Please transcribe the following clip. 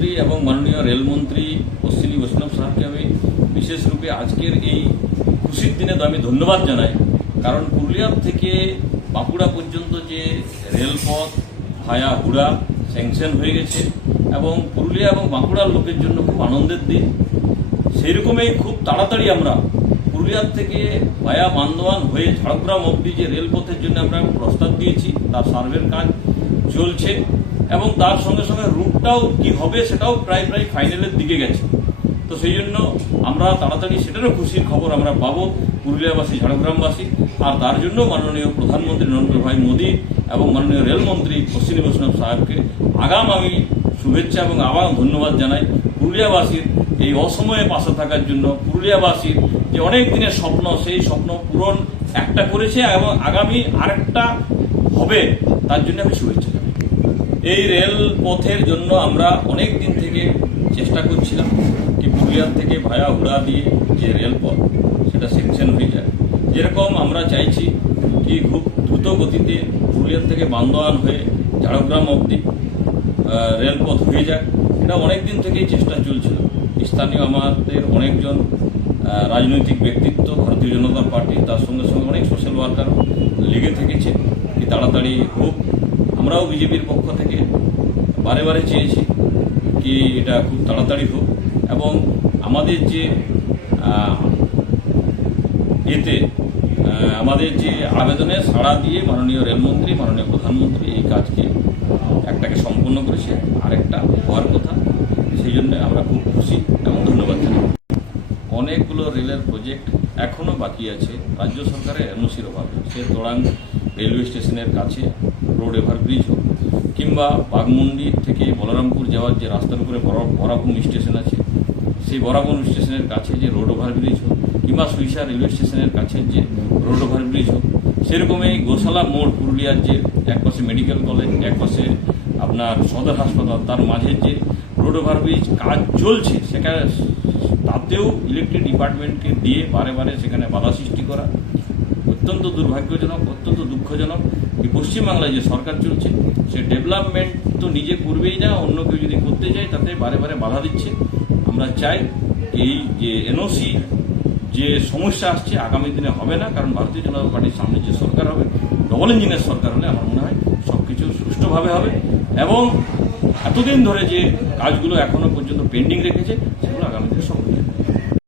প্রধানমন্ত্রী এবং মাননীয় রেলমন্ত্রী অশ্বিনী বৈষ্ণব সাহাকে আমি বিশেষ রূপে আজকের এই খুশির দিনে তো আমি ধন্যবাদ জানাই। কারণ পুরুলিয়ার থেকে বাঁকুড়া পর্যন্ত যে রেলপথ ভায়া হুড়া স্যাংশন হয়ে গেছে এবং পুরুলিয়া এবং বাঁকুড়ার লোকের জন্য খুব আনন্দের দিন। সেই রকমই খুব তাড়াতাড়ি আমরা পুরুলিয়ার থেকে ভায়া বান্দোয়ান হয়ে ঝাড়গ্রাম অবধি যে রেলপথের জন্য আমরা প্রস্তাব দিয়েছি, তার সার্ভের কাজ চলছে। এবং তার সঙ্গে সঙ্গে রুটটাও কি হবে সেটাও প্রায় প্রায় ফাইনালের দিকে গেছে। তো সেই জন্য আমরা তাড়াতাড়ি সেটারও খুশির খবর আমরা পাবো পুরুলিয়াবাসী, ঝাড়গ্রামবাসী। আর তার জন্য মাননীয় প্রধানমন্ত্রী নরেন্দ্র ভাই মোদী এবং মাননীয় রেলমন্ত্রী অশ্বিনী বৈষ্ণব সাহেবকে আগাম আমি শুভেচ্ছা এবং আবার ধন্যবাদ জানাই পুরুলিয়াবাসীর এই অসময়ে পাশে থাকার জন্য। পুরুলিয়াবাসীর যে অনেক দিনের স্বপ্ন, সেই স্বপ্ন পূরণ একটা করেছে এবং আগামী আরেকটা হবে, তার জন্য আমি শুভেচ্ছা জানাই। এই রেল পথের জন্য আমরা অনেক দিন থেকে চেষ্টা করছিলাম কি পুরুলিয়ার থেকে ভায়া হুড়া দিয়ে যে রেলপথ সেটা সেকশন হয়ে যায়। যেরকম আমরা চাইছি কি খুব দ্রুত গতিতে পুরুলিয়ার থেকে বান্দোয়ান হয়ে ঝাড়গ্রাম অবধি রেলপথ হয়ে যাক এটা অনেক দিন থেকেই চেষ্টা চলছিল। স্থানীয় আমাদের অনেকজন রাজনৈতিক ব্যক্তিত্ব, ভারতীয় জনতা পার্টি, তার সঙ্গে সঙ্গে অনেক সোশ্যাল ওয়ার্কারও লেগে থেকেছে। কি তাড়াতাড়ি হোক আমরাও বিজেপির পক্ষ থেকে বারে বারে চেয়েছি কি এটা খুব তাড়াতাড়ি হোক এবং আমাদের যে এতে আমাদের যে আবেদনে সাড়া দিয়ে মাননীয় রেলমন্ত্রী, মাননীয় প্রধানমন্ত্রী এই কাজকে একটাকে সম্পূর্ণ করেছে, আরেকটা হওয়ার কথা। সেই জন্য আমরা খুব খুশি এবং ধন্যবাদ জানাই। অনেকগুলো রেলের প্রজেক্ট এখনও বাকি আছে। রাজ্য সরকারের এনওসির অভাবে। সে তোড়াং রেলওয়ে স্টেশনের কাছে কিংবা বাগমুন্ডি থেকে বলরামপুর যাওয়ার যে রাস্তার উপরে বরা- বরাভূম স্টেশন আছে, সেই বরাবন স্টেশনের কাছে যে রোড ওভারব্রিজ হোক কিংবা সুইসা রেলওয়ে স্টেশনের কাছে যে রোড ওভারব্রিজ হোক সেরকমই গোশালা মোড় পুরুলিয়ার যে একপাশে মেডিকেল কলেজ একপাশে আপনার সদর হাসপাতাল, তার মাঝে যে রোড ওভারব্রিজ কাজ চলছে, সেখানে তাতেও ইলেকট্রিক ডিপার্টমেন্টকে দিয়ে বারে বারে সেখানে বাধা সৃষ্টি করা অত্যন্ত দুর্ভাগ্যজনক, অত্যন্ত দুঃখজনক। পশ্চিমবাংলায় যে সরকার চলছে, সে ডেভেলপমেন্ট তো নিজে করবেই না, অন্য কেউ যদি করতে যায় তাতে বারে বারে বাধা দিচ্ছে। আমরা চাই এই যে এনওসি যে সমস্যা আসছে আগামী দিনে হবে না, কারণ ভারতীয় জনতা পার্টির সামনে যে সরকার হবে ডবল ইঞ্জিনের সরকার হলে আমার মনে হয় সব কিছু সুষ্ঠুভাবে হবে এবং এতদিন ধরে যে কাজগুলো এখনও পর্যন্ত পেন্ডিং রেখেছে, সেগুলো আগামী দিনে সব হয়ে যাবে